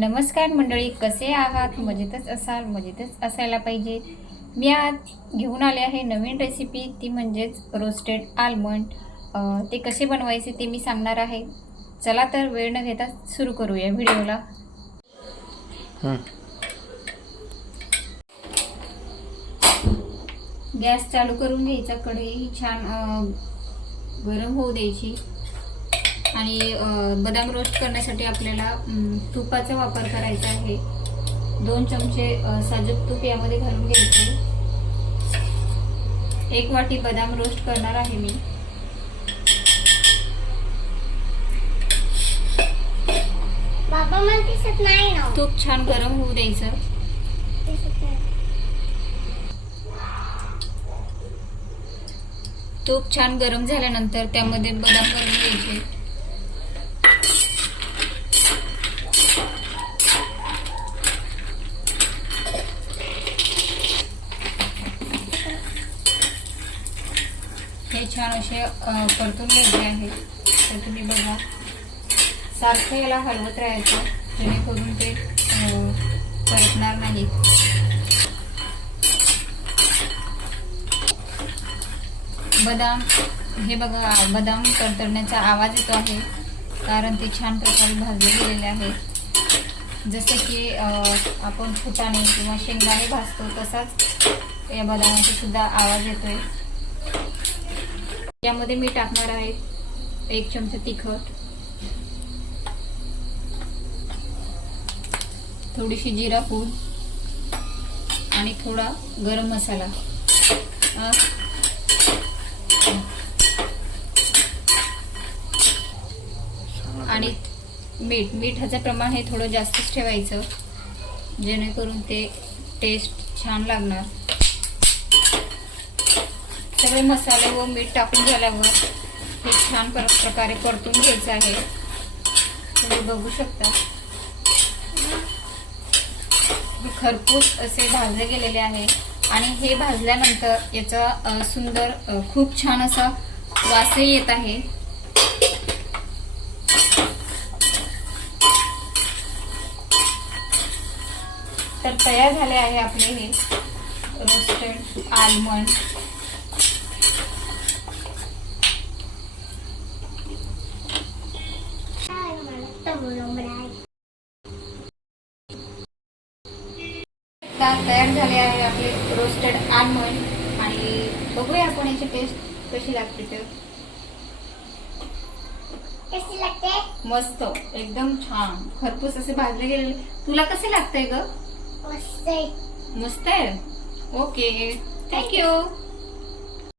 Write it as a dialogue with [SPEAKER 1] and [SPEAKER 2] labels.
[SPEAKER 1] नमस्कार मंडळी कसे आहात? मजेतच असाल? मजेतच असायला पाहिजे. मी आज घेऊन आले आहे नवीन रेसिपी ती म्हणजेच रोस्टेड आलमंड ते कसे बनवायचे ते मी सांगणार आहे. चला तर वेळ न घेता सुरू करूया व्हिडिओला. गॅस चालू करून घ्यायचा. कढई छान गरम होऊ द्यायची. आणि बदाम रोस्ट करण्यासाठी आपल्याला तुपाचा वापर करायचा आहे. दोन चमचे साजूक तूप यामध्ये घालून घ्यायचे. एक वाटी बदाम रोस्ट करणार आहे मी.
[SPEAKER 2] बाबा मला दिसत नाही ना.
[SPEAKER 1] तूप छान गरम होऊ द्यायचं. तूप छान गरम झाल्यानंतर त्यामध्ये बदाम करून घ्यायचे. हे छान असे परतून घेतले आहे तर तुम्ही बघा. सारखं याला हलवत राहायचं जेणेकरून ते परतणार नाही. बदाम हे बघा बदाम तरतरण्याचा आवाज येतो आहे कारण ते छान प्रकारे भाजले गेलेले आहेत. जसं की आपण फुटाणे किंवा शेंगदाणे भाजतो तसाच या बदामाचा सुद्धा आवाज येतोय. यामध्ये मी टाकणार आहे एक चमचा तिखट. थोडीशी जिरा पूड आणि थोडा गरम मसाला. आणि मीठ मिठाचं प्रमाण हे थोडं जास्तच ठेवायचं जेणेकरून ते टेस्ट छान लागणार. सगळे मसाले व मीठ टाकून झाल्यावर हे छान पर प्रकारे परतून घ्यायचं आहे. तुम्ही बघू शकता. हे खरपूस असे भाजले गेलेले आहे. आणि हे भाजल्यानंतर याचा सुंदर खूप छान असा वासही येत आहे. तर तयार झाले आहे आपले हे रोस्टेड आलमंड
[SPEAKER 2] आहे
[SPEAKER 1] आता तयार झाले आहे आपले रोस्टेड आलमंड आणि बघूया आपण याची टेस्ट कशी लागते तर
[SPEAKER 2] कशी लागते?
[SPEAKER 1] मस्त एकदम छान. खरपूस असे भाजले गेलेले. तुला कसे लागतंय ग?
[SPEAKER 2] मस्त आहे.
[SPEAKER 1] मस्त आहे? Okay thank you